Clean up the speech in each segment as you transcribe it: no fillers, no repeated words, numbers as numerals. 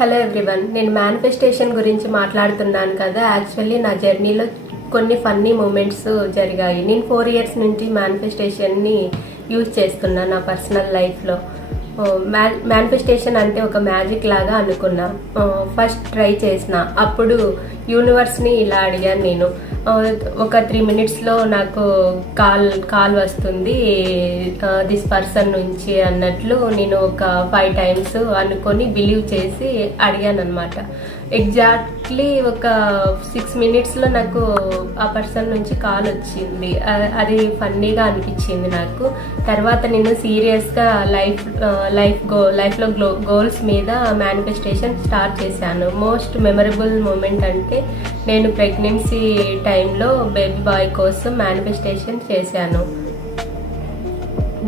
Hello everyone, నేను manifestation గురించి మాట్లాడుతున్నాను కదా. యాక్చువల్లీ నా జర్నీలో కొన్ని ఫన్నీ మూమెంట్స్ జరిగాయి. నేను 4 years నుంచి మేనిఫెస్టేషన్ని యూజ్ చేస్తున్నాను నా పర్సనల్ లైఫ్లో. మేనిఫెస్టేషన్ అంటే ఒక మ్యాజిక్ లాగా అనుకున్నా. ఫస్ట్ ట్రై చేసిన అప్పుడు యూనివర్స్ని ఇలా అడిగాను నేను, ఒక 3 minutesలో నాకు కాల్ వస్తుంది దిస్ పర్సన్ నుంచి అన్నట్లు నేను ఒక 5 times అనుకొని బిలీవ్ చేసి అడిగాను అనమాట. ఎగ్జాక్ట్లీ ఒక 6 minutesలో నాకు ఆ పర్సన్ నుంచి కాల్ వచ్చింది. అది ఫన్నీగా అనిపించింది నాకు. తర్వాత నేను సీరియస్గా లైఫ్లో గోల్స్ మీద మేనిఫెస్టేషన్ స్టార్ట్ చేశాను. మోస్ట్ మెమరబుల్ మూమెంట్ అంటే నేను ప్రెగ్నెన్సీ టైంలో బేబీ బాయ్ కోసం మేనిఫెస్టేషన్ చేశాను.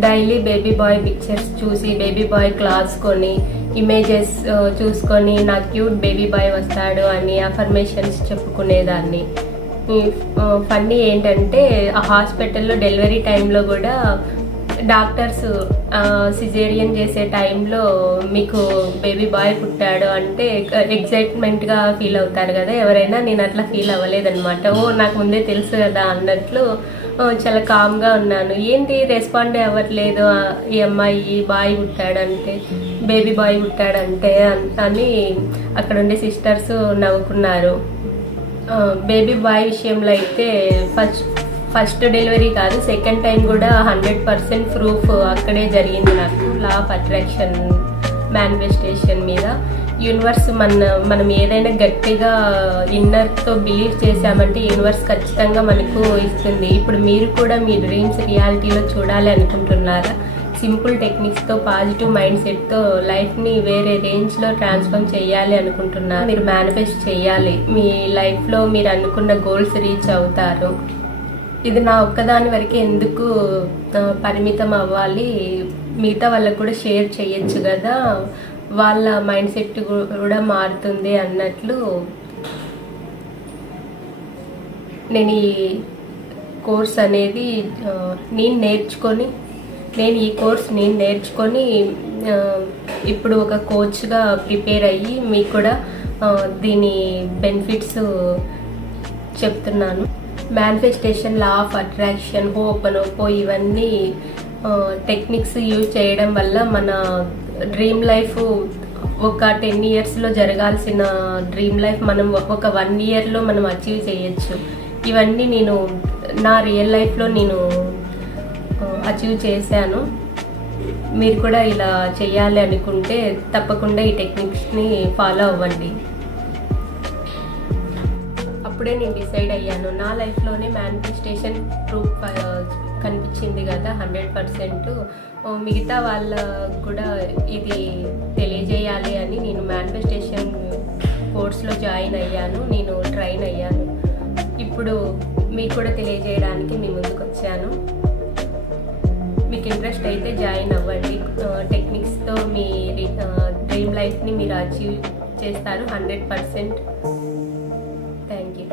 డైలీ బేబీ బాయ్ పిక్చర్స్ చూసి బేబీ బాయ్ క్లాత్స్ కొని ఇమేజెస్ చూసుకొని నాకు క్యూట్ బేబీ బాయ్ వస్తాడు అని అఫర్మేషన్స్ చెప్పుకునేదాన్ని. ఫన్నీ ఏంటంటే ఆ హాస్పిటల్లో డెలివరీ టైంలో కూడా డాక్టర్స్ సిజేరియన్ చేసే టైంలో మీకు బేబీ బాయ్ పుట్టాడు అంటే ఎగ్జైట్మెంట్గా ఫీల్ అవుతారు కదా ఎవరైనా. నేను అట్లా ఫీల్ అవ్వలేదన్నమాట. నాకు ముందే తెలుసు కదా అన్నట్లు చాలా కామ్గా ఉన్నాను. ఏంటి రెస్పాండ్ అవ్వట్లేదు ఈ అమ్మాయి బాయ్ పుట్టాడంటే, బేబీ బాయ్ పుట్టాడంటే అని అక్కడ ఉండే సిస్టర్స్ నవ్వుకున్నారు. బేబీ బాయ్ విషయంలో అయితే ఫస్ట్ డెలివరీ కాదు, సెకండ్ టైం కూడా 100% ప్రూఫ్ అక్కడే జరిగింది నాకు. లా ఆఫ్ అట్రాక్షన్ మేనిఫెస్టేషన్ మీద యూనివర్స్ మనం ఏదైనా గట్టిగా ఇన్నర్తో బిలీవ్ చేసామంటే యూనివర్స్ ఖచ్చితంగా మనకు ఇస్తుంది. ఇప్పుడు మీరు కూడా మీ డ్రీమ్స్ రియాలిటీలో చూడాలి అనుకుంటున్నారా? సింపుల్ టెక్నిక్స్తో పాజిటివ్ మైండ్ సెట్తో లైఫ్ని వేరే రేంజ్లో ట్రాన్స్ఫార్మ్ చేయాలి అనుకుంటున్నారు. మీరు మేనిఫెస్ట్ చేయాలి. మీ లైఫ్లో మీరు అనుకున్న గోల్స్ రీచ్ అవుతారు. ఇది నా ఒక్కదాని వరకు ఎందుకు పరిమితం అవ్వాలి, మిగతా వాళ్ళకు కూడా షేర్ చేయొచ్చు కదా, వాళ్ళ మైండ్ సెట్ కూడా మారుతుంది అన్నట్లు నేను ఈ కోర్స్ అనేది నేను ఈ కోర్స్ నేర్చుకొని ఇప్పుడు ఒక కోచ్గా ప్రిపేర్ అయ్యి మీకు కూడా దీని బెనిఫిట్స్ చెప్తున్నాను. మేనిఫెస్టేషన్, లా ఆఫ్ అట్రాక్షన్, హోపనోపో ఇవన్నీ టెక్నిక్స్ యూజ్ చేయడం వల్ల మన డ్రీమ్ లైఫ్ ఒక 10 yearsలో జరగాల్సిన డ్రీమ్ లైఫ్ మనం ఒక 1 yearలో మనం అచీవ్ చేయొచ్చు. ఇవన్నీ నేను నా రియల్ లైఫ్లో నేను అచీవ్ చేశాను. మీరు కూడా ఇలా చేయాలి అనుకుంటే తప్పకుండా ఈ టెక్నిక్స్ని ఫాలో అవ్వండి. అప్పుడే నేను డిసైడ్ అయ్యాను. నా లైఫ్లోనే మేనిఫెస్టేషన్ ప్రూఫ్ కనిపించింది కదా 100%. మిగతా వాళ్ళకు కూడా ఇది తెలియజేయాలి అని నేను మేనిఫెస్టేషన్ కోర్స్లో జాయిన్ అయ్యాను. నేను ట్రైన్ అయ్యాను. ఇప్పుడు మీకు కూడా తెలియజేయడానికి మీ ముందుకు వచ్చాను. మీకు ఇంట్రెస్ట్ అయితే జాయిన్ అవ్వండి. టెక్నిక్స్తో మీ డ్రీమ్ లైఫ్ని మీరు అచీవ్ చేస్తారు 100%. Thank you.